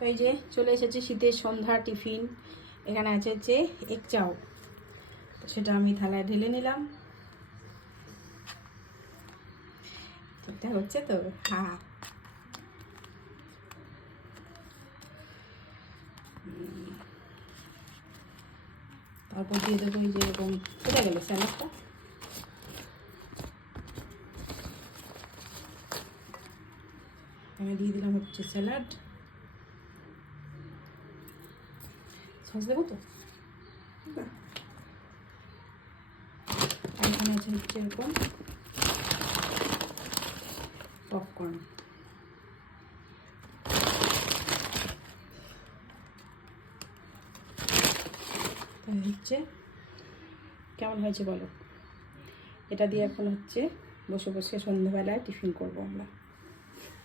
তো এই যে চলে এসেছে শীতের সন্ধ্যা টিফিন। এখানে আছে হচ্ছে এক চাও, সেটা আমি থালায় ঢেলে নিলাম। ঠিকঠাক হচ্ছে তো? হ্যাঁ। তারপর দিয়ে দেবো এই যে এরকম, কোথায় গেল স্যালাডটা? আমি দিয়ে দিলাম হচ্ছে স্যালাড। সস দেবো তো? আর এখানে আছে হচ্ছে এরকম পপকর্ন। তাই হচ্ছে কেমন হয়েছে বলো? এটা দিয়ে এখন হচ্ছে বসে বসে সন্ধ্যাবেলায় টিফিন করবো আমরা।